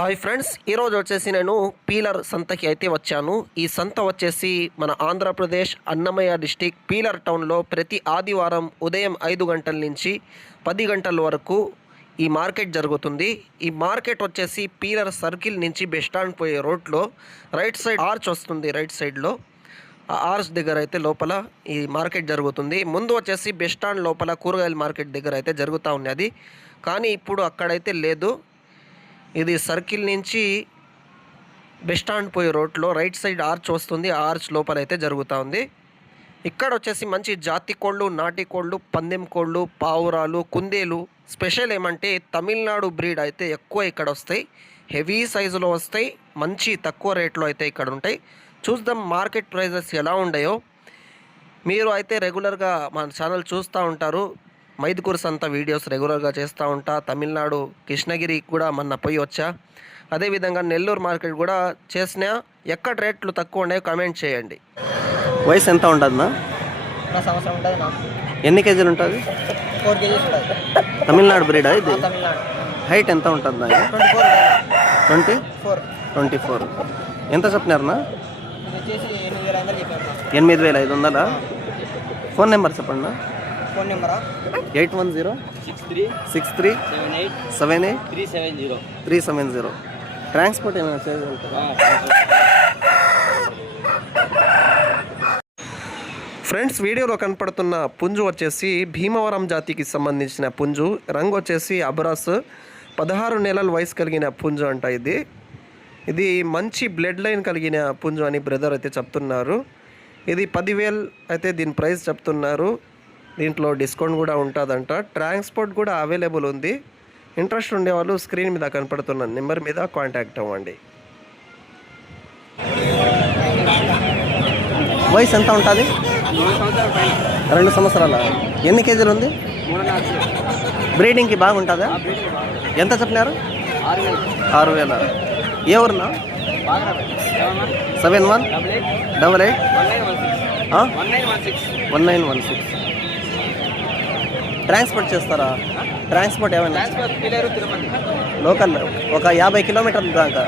Hi friends, ఈరోజు వచ్చేసి నేను పీలర్ సంతకి అయితే వచ్చాను. ఈ సంత వచ్చేసి మన ఆంధ్రప్రదేశ్ అన్నమయ్య డిస్టిక్ పీలర్ టౌన్లో ప్రతి ఆదివారం ఉదయం 5 గంటల నుంచి 10 గంటల వరకు ఈ మార్కెట్ జరుగుతుంది. ఈ మార్కెట్ వచ్చేసి పీలర్ సర్కిల్ నుంచి బస్ స్టాండ్ పోయే రోడ్లో రైట్ సైడ్ ఆర్చ్ వస్తుంది. రైట్ సైడ్లో ఆ ఆర్చ్ దగ్గర అయితే లోపల ఈ మార్కెట్ జరుగుతుంది. ముందు వచ్చేసి బస్ స్టాండ్ లోపల కూరగాయల మార్కెట్ దగ్గర అయితే జరుగుతూ ఉన్నది, కానీ ఇప్పుడు అక్కడైతే లేదు. ఇది సర్కిల్ నుంచి బస్ స్టాండ్ పోయే రోడ్లో రైట్ సైడ్ ఆర్చ్ వస్తుంది. ఆ ఆర్చ్ లోపల అయితే జరుగుతూ ఉంది. ఇక్కడ వచ్చేసి మంచి జాతి కోళ్ళు, నాటి కోళ్ళు, పందెం కోళ్ళు, పావురాలు, కుందేలు. స్పెషల్ ఏమంటే తమిళనాడు బ్రీడ్ అయితే ఎక్కువ ఇక్కడ వస్తాయి. హెవీ సైజులో వస్తాయి, మంచి తక్కువ రేట్లో అయితే ఇక్కడ ఉంటాయి. చూద్దాం మార్కెట్ ప్రైజెస్ ఎలా ఉన్నాయో. మీరు అయితే రెగ్యులర్గా మన ఛానల్ చూస్తూ ఉంటారు. మైదుకూరు సంత వీడియోస్ రెగ్యులర్గా చేస్తూ ఉంటా. తమిళనాడు కృష్ణగిరి కూడా మొన్న పోయి వచ్చా. అదేవిధంగా నెల్లూరు మార్కెట్ కూడా చేసిన. ఎక్కడ రేట్లు తక్కువ ఉన్నాయో కామెంట్ చేయండి. వయసు ఎంత ఉంటుందన్నా? ఎన్ని కేజీలు ఉంటుంది? 4 kgs ఉంటుంది. తమిళనాడు బ్రీడా ఇది? హైట్ ఎంత ఉంటుందా? 24. ఎంత చెప్పినారన్నా? 8500. ఫోన్ నెంబర్ చెప్పండి. ఫోన్ నెంబరా 8106378370. ట్రాన్స్పోర్ట్ ఏమైనా చేయగలుగుతారా? ఫ్రెండ్స్, వీడియోలో కనపడుతున్న పుంజు వచ్చేసి భీమవరం జాతికి సంబంధించిన పుంజు. రంగు వచ్చేసి అబ్రాస్. 16 నెలల వయసు కలిగిన పుంజు అంట. ఇది మంచి బ్లడ్ లైన్ కలిగిన పుంజు అని బ్రదర్ అయితే చెప్తున్నారు. ఇది 10,000 అయితే దీని ప్రైస్ చెప్తున్నారు. దీంట్లో డిస్కౌంట్ కూడా ఉంటుందంట. ట్రాన్స్పోర్ట్ కూడా అవైలబుల్ ఉంది. ఇంట్రెస్ట్ ఉండేవాళ్ళు స్క్రీన్ మీద కనపడుతున్న నెంబర్ మీద కాంటాక్ట్ అవ్వండి. వయసు ఎంత ఉంటుంది? 2 సంవత్సరాల. ఎన్ని కేజీలు ఉంది? బ్రీడింగ్కి బాగుంటుందా? ఎంత చెప్పినారు? 6,000. ఏ ఊరునా? 71881916. ట్రాన్స్పోర్ట్ చేస్తారా? ట్రాన్స్పోర్ట్ ఏమైనా లోకల్ ఒక 50 కిలోమీటర్ల దాకా.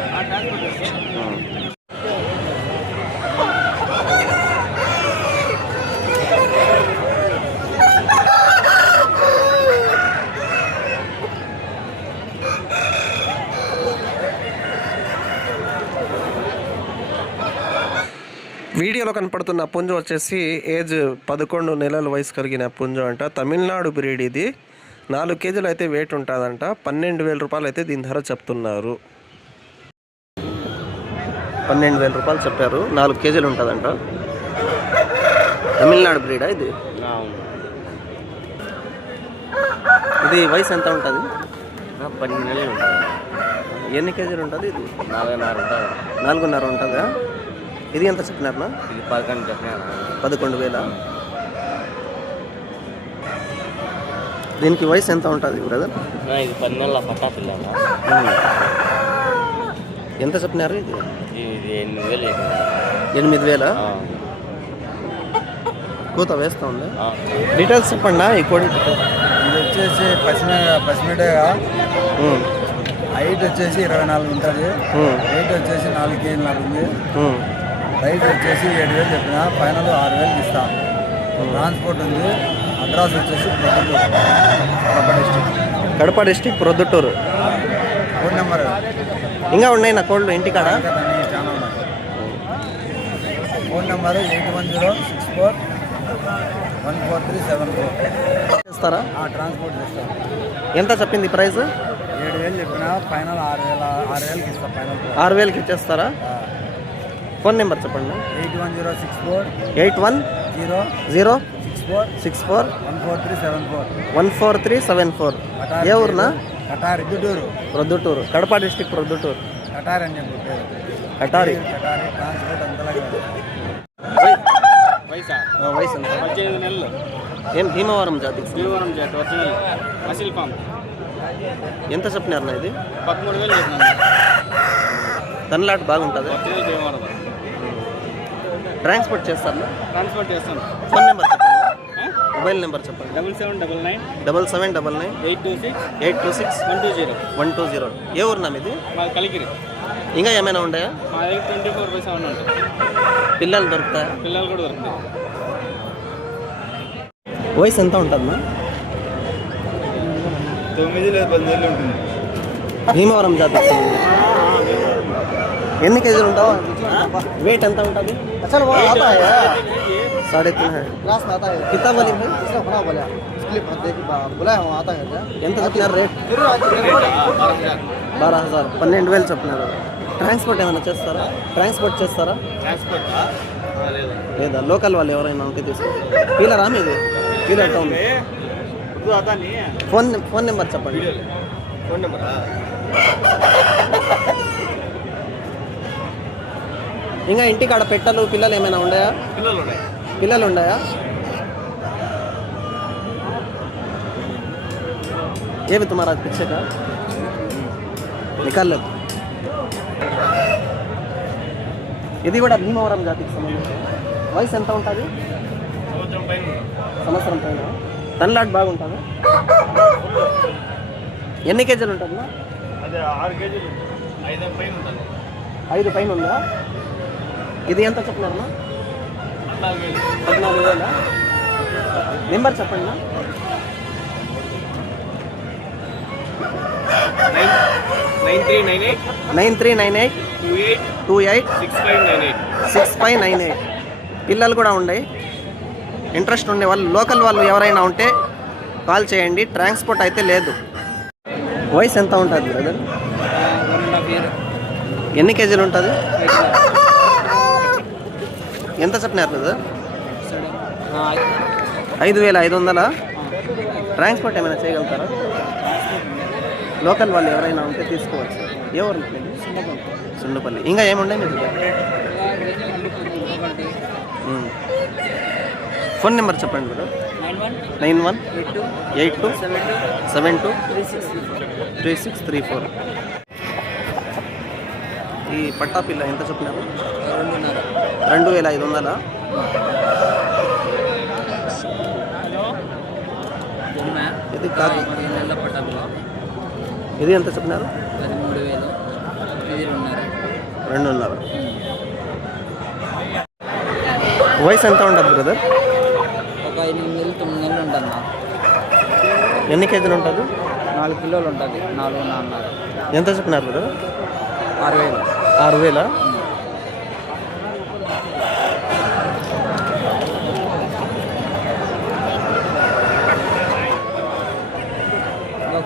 వీడియోలో కనపడుతున్న పుంజు వచ్చేసి ఏజ్ 11 నెలల వయసు కలిగిన పుంజు అంట. తమిళనాడు బ్రీడ్ ఇది. 4 కేజీలు అయితే వెయిట్ ఉంటుందంట. 12,000 రూపాయలు అయితే దీని ధర చెప్తున్నారు. 12,000 రూపాయలు చెప్పారు. 4 కేజీలు ఉంటుందంట. తమిళనాడు బ్రీడా ఇది? ఇది వయసు ఎంత ఉంటుంది? 12 నెలలు ఉంటుంది. ఎన్ని కేజీలు ఉంటుంది ఇది? 4.5 ఉంటుంది. 4.5 ఉంటుందా? ఇది ఎంత చెప్పినారన్నా? ఇది 11 చెప్పినారు. 11,000. దీనికి వయసు ఎంత ఉంటుంది బ్రదర్? ఇది 10 నెలల పట్టా పిల్ల. ఎంత చెప్పినారు? ఇది 8,000. కూత వేస్తూ ఉంది. డీటెయిల్స్ చెప్పండి. ఈ కోడి ఇది వచ్చేసి పసిమిడగా హైట్ వచ్చేసి 24 ఉంటుంది. వెయిట్ వచ్చేసి 4 కేజీలు ఉంది. ప్రైస్ వచ్చేసి 7,000 చెప్పిన. ఫైనల్ 6,000 ఇస్తాం. ట్రాన్స్పోర్ట్ ఉంది. అడ్రస్ వచ్చేసి Kadapa district Proddatur. Phone number ఇంకా ఉన్నాయి నా కోళ్ళు ఇంటికాడ. చాలా ఉన్నాయి. Phone number 8106414374. చేస్తారా? ట్రాన్స్పోర్ట్ చేస్తాం. ఎంత చెప్పింది ప్రైస్? 7,000 చెప్పిన. ఫైనల్ 6,000కి ఇస్తాం. ఫైనల్ 6,000కి ఇచ్చేస్తారా? ఫోన్ నెంబర్ చెప్పండి. 8106414374. ఏ ఊరునా? కటారి ప్రొద్దుటూరు. కడప డిస్టిక్ ప్రొద్దుటూరు. కటారి అని చెప్పి కటారి. ట్రాన్స్పోర్ట్ అంతలాగా. వయసు ఎంత? 15 నెలలు. ఏం భీమవరం జాతి? భీమవరం జాతి ఒరిజినల్ అసిల్ ఫామ్. ఎంత చెప్పినారన్నా ఇది? 13,000 చెప్పినాను. తనలాట బాగుంటుంది. ఒరిజినల్ భీమవరం. ట్రాన్స్పోర్ట్ చేస్తారా? ట్రాన్స్పోర్ట్ చేస్తాను. ఫోన్ నెంబర్ చెప్పండి. మొబైల్ నెంబర్ చెప్పండి. 7799 7799 826 826 120. 120. ఏ ఊరు నా మీది? మా కలిగిరి. ఇంకా ఏమైనా ఉన్నాయా? మా దగ్గర 24/7 ఉంటుంది. పిల్లలు దొరుకుతాయా? పిల్లలు కూడా దొరుకుతాయి. వయసు ఎంత ఉంటుందా? 9 లేదా 10 ఏళ్ళు ఉంటుంది. భీమవరం జాతి. ఎన్ని కేజీలు ఉంటావా? వెయిట్ ఎంత ఉంటుంది? 3.5 क्लास में आता है कितना बोली भाई? इसने बना बोला स्लिप देखी बोला है आता है क्या ఎంత చెప్పినారు రేట్? 12,000 12,000 చెప్పినారు. ట్రాన్స్పోర్ట్ ఏమైనా చేస్తారా? ట్రాన్స్పోర్ట్ చేస్తారా? లేదా లోకల్ వాళ్ళు ఎవరైనా ఉంటే తీసుకుంటారు. పీలరా మీది? Peeler town. ఫోన్ నెంబర్ చెప్పండి. फोन नंबर ఇంకా ఇంటికాడ పెట్టలు పిల్లలు ఏమైనా ఉన్నాయా? పిల్లలు ఉన్నాయా? ये भी तुम्हारा पीछे का निकाल लो. ఇది కూడా భీమవరం జాతికి సంబంధించి. వయసు ఎంత ఉంటుంది? సంవత్సరం పైన. తన్లాట్ బాగుంటుంది. ఎన్ని కేజీలు ఉంటుంది? అదే 6 కేజీలు 5 పైన ఉంటుంది. 5 పైన ఉందా? ఇది ఎంత చెప్పినారన్నా? 14,000. నెంబర్ చెప్పండి. 9398 28 6598. పిల్లలు కూడా ఉన్నాయి. ఇంట్రెస్ట్ ఉండే వాళ్ళు లోకల్ వాళ్ళు ఎవరైనా ఉంటే కాల్ చేయండి. ట్రాన్స్పోర్ట్ అయితే లేదు. వయసు ఎంత ఉంటుంది బ్రదర్? ఎన్ని కేజీలు ఉంటుంది? ఎంత చెప్పినారు బ్రదర్? 5,500. ట్రాన్స్పోర్ట్ ఏమైనా చేయగలుగుతారా? లోకల్ వాళ్ళు ఎవరైనా ఉంటే తీసుకోవచ్చు. ఎవరు? సుండుపల్లి. ఇంకా ఏముండే మీ దగ్గర? ఫోన్ నెంబర్ చెప్పండి బ్రదర్. 9182723634. ఈ పట్టా పిల్ల ఎంత చెప్పినారు? 2,500. ఇది కాదు. ఇది ఎంత చెప్పినారు? 2,500. వయసు ఎంత ఉంటుంది బ్రదర్? ఒక 8 నెలలు 9 నెలలు ఉంటుంది. ఎన్ని కేజీలు ఉంటుంది? 4 కిలోలు ఉంటుంది. 4,500. ఎంత చెప్పినారు బ్రదర్? 6,000. 6,000.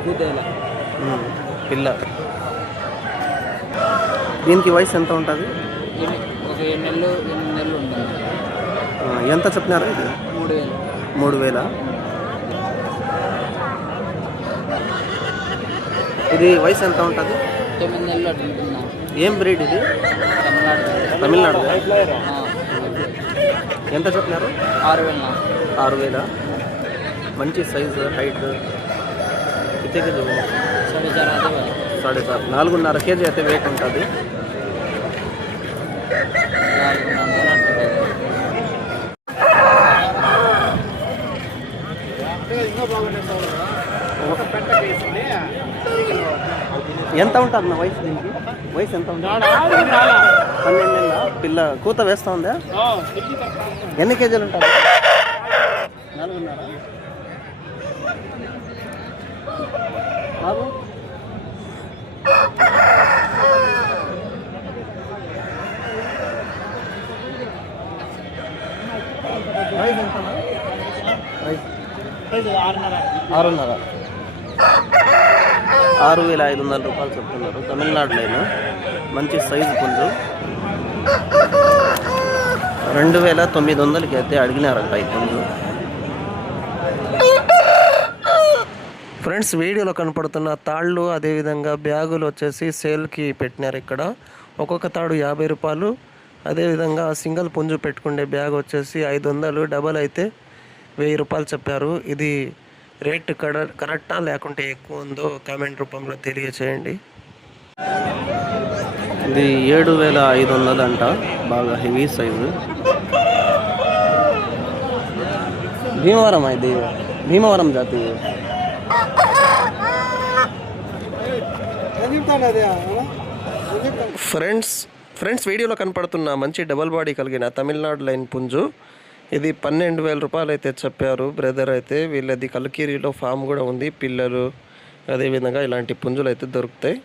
కూతేలా పిల్ల. దీనికి వయసు ఎంత ఉంటుంది? ఒక 7 నెలలు 8 నెలలు ఉంటుంది. ఎంత చెప్పినారు? ఇది 3,000. ఇది వయసు ఎంత ఉంటుంది? 9 నెలలు అటు ఉంటుందా? ఏం బ్రీడ్ ఇది? తమిళనాడు. ఎంత చెప్పినారు? 6,000. 6,000. మంచి సైజు హైట్. कितने के 4.5 4.5 కేజీ అయితే వెయిట్ ఉంటుంది. ఎంత ఉంటుంది నా వయసు? దీనికి వయసు ఎంత ఉంటుంది? 12 నెలల పిల్ల. కూత వేస్తూ ఉందా? ఎన్ని కేజీలు ఉంటుంది? 4.5. బాబు ప్రైస్ ఎంత? 6,500. 6,500 రూపాయలు చెప్తున్నారు. తమిళనాడులో మంచి సైజు పుంజు. 2,900కి అయితే అడిగినారంట ఈ పుంజు. ఫ్రెండ్స్, వీడియోలో కనపడుతున్న తాళ్ళు అదేవిధంగా బ్యాగులు వచ్చేసి సేల్కి పెట్టినారు. ఇక్కడ ఒక్కొక్క తాడు 50 రూపాయలు. అదేవిధంగా సింగిల్ పుంజు పెట్టుకునే బ్యాగ్ వచ్చేసి 500. డబల్ అయితే 1000 రూపాయలు చెప్పారు. ఇది రేట్ కరెక్టా లేకుంటే ఎక్కువ ఉందో కామెంట్ రూపంలో తెలియచేయండి. ఇది 7,500 అంట. బాగా హెవీ సైజు. భీమవరం ఇది భీమవరం జాతి. ఫ్రెండ్స్ వీడియోలో కనపడుతున్న మంచి డబల్ బాడీ కలిగిన తమిళనాడు లైన్ పుంజు ఇది 12,000 రూపాయలు అయితే చెప్పారు బ్రదర్. అయితే వీళ్ళది కల్కిరిలో ఫామ్ కూడా ఉంది, పిల్లలు అదేవిధంగా ఇలాంటి పుంజులు అయితే దొరుకుతాయి.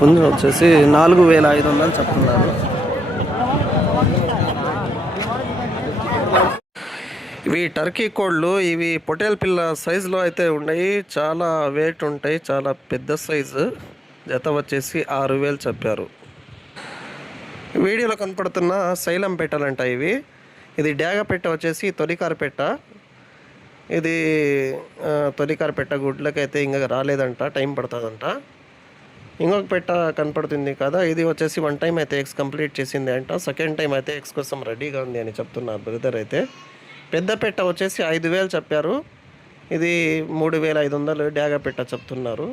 పుంజు వచ్చేసి 4,500 చెప్తున్నారు. ఇవి టర్కీ కోళ్ళు, ఇవి పొటేల్ పిల్ల సైజులో అయితే ఉన్నాయి, చాలా వెయిట్ ఉంటాయి, చాలా పెద్ద సైజు. జత వచ్చేసి 6,000 చెప్పారు. వీడియోలో కనపడుతున్న శైలం పెట్టలంట ఇవి. ఇది డ్యాగ పెట్ట వచ్చేసి తొలికార పెట్ట. ఇది తొలికార పెట్ట గుడ్లకైతే ఇంకా రాలేదంట, టైం పడుతుందంట. ఇంకొక పెట్ట కనపడుతుంది కదా, ఇది వచ్చేసి 1 టైం అయితే ఎగ్స్ కంప్లీట్ చేసింది అంట, సెకండ్ టైం అయితే ఎగ్స్ కోసం రెడీగా ఉంది అని చెప్తున్నారు బ్రదర్. అయితే పెద్ద పెట్ట వచ్చేసి 5,000 చెప్పారు, ఇది 3,500 డ్యాగ పెట్ట చెప్తున్నారు.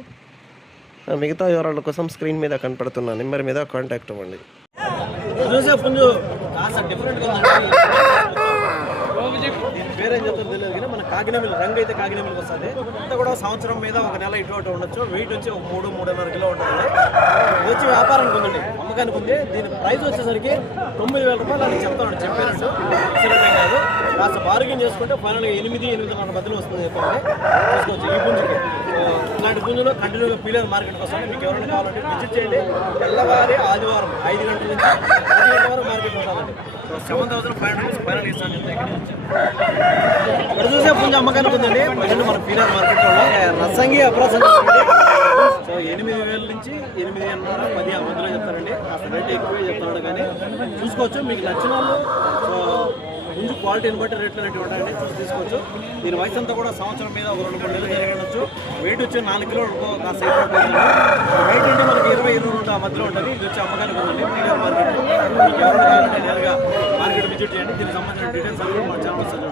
మిగతా వివరాల కోసం స్క్రీన్ మీద కనపడుతున్న నెంబర్ మీద కాంటాక్ట్ అవ్వండి. పేరేం చెప్తారు తెలియదు కానీ మన కాకినమిల్ రంగు అయితే కాకినమిల్కి వస్తుంది. అంతా కూడా సంవత్సరం మీద ఒక నెల ఇటు అటు ఉండొచ్చు. వెయిట్ వచ్చి ఒక 3-3.5 కిలో ఉంటుంది. వచ్చి వ్యాపారానికి ఉందండి, అమ్మకానికి ఉంది. దీని ప్రైస్ వచ్చేసరికి 9,000 రూపాయలు అని చెప్తాను, చెప్పారంటూ అసలు కాదు. కాస్త బార్గెన్ చేసుకుంటే ఫైనల్గా 8-8.5 మధ్యలో వస్తుంది చెప్పండి, చూసుకోవచ్చు. ఈ పుంజుకి ఇలాంటి పుంజులో కంటిన్యూగా పీలర్ మార్కెట్కి వస్తుంది. మీకు ఎవరైనా కావాలంటే విజిట్ చేయండి. తెల్లవారి ఆదివారం 5 గంటల నుంచి 10 గంటల వరకు మార్కెట్ ఉంటుందండి. 7,500 ఫైనల్ ఇస్తాను. ఇక్కడ చూసే పుంజు అమ్మకానికి ఉందండి. ప్రజెంట్ మన పీలర్ మార్కెట్లో రసంగి అప్రాసంగి. సో 8,000 నుంచి 8,500, 10 ఆ మధ్యలో చెప్తారండి. అసలు రేట్ ఎక్కువే చెప్తున్నాడు కానీ చూసుకోవచ్చు. మీకు నచ్చిన వాళ్ళు పుంజు క్వాలిటీని బట్టి రేట్లు అనేవి ఉంటాయండి, చూసి తీసుకోవచ్చు. దీని వయసు అంతా కూడా సంవత్సరం మీద ఒక 2-3 నెలలు జరిగి ఉండొచ్చు. వెయిట్ వచ్చి 4 కిలోలు కాస్త వెయిట్ అంటే మనకి 20-22 ఆ మధ్యలో ఉంటుంది. ఇది వచ్చి అమ్మకానికి ఉందండి పీలర్ మార్కెట్. మీకు ఎవరు కావాలంటే నేరుగా మార్కెట్ విజిట్ చేయండి. దీనికి సంబంధించిన డీటెయిల్స్ అన్ని మా ఛానల్ వస్తుంది.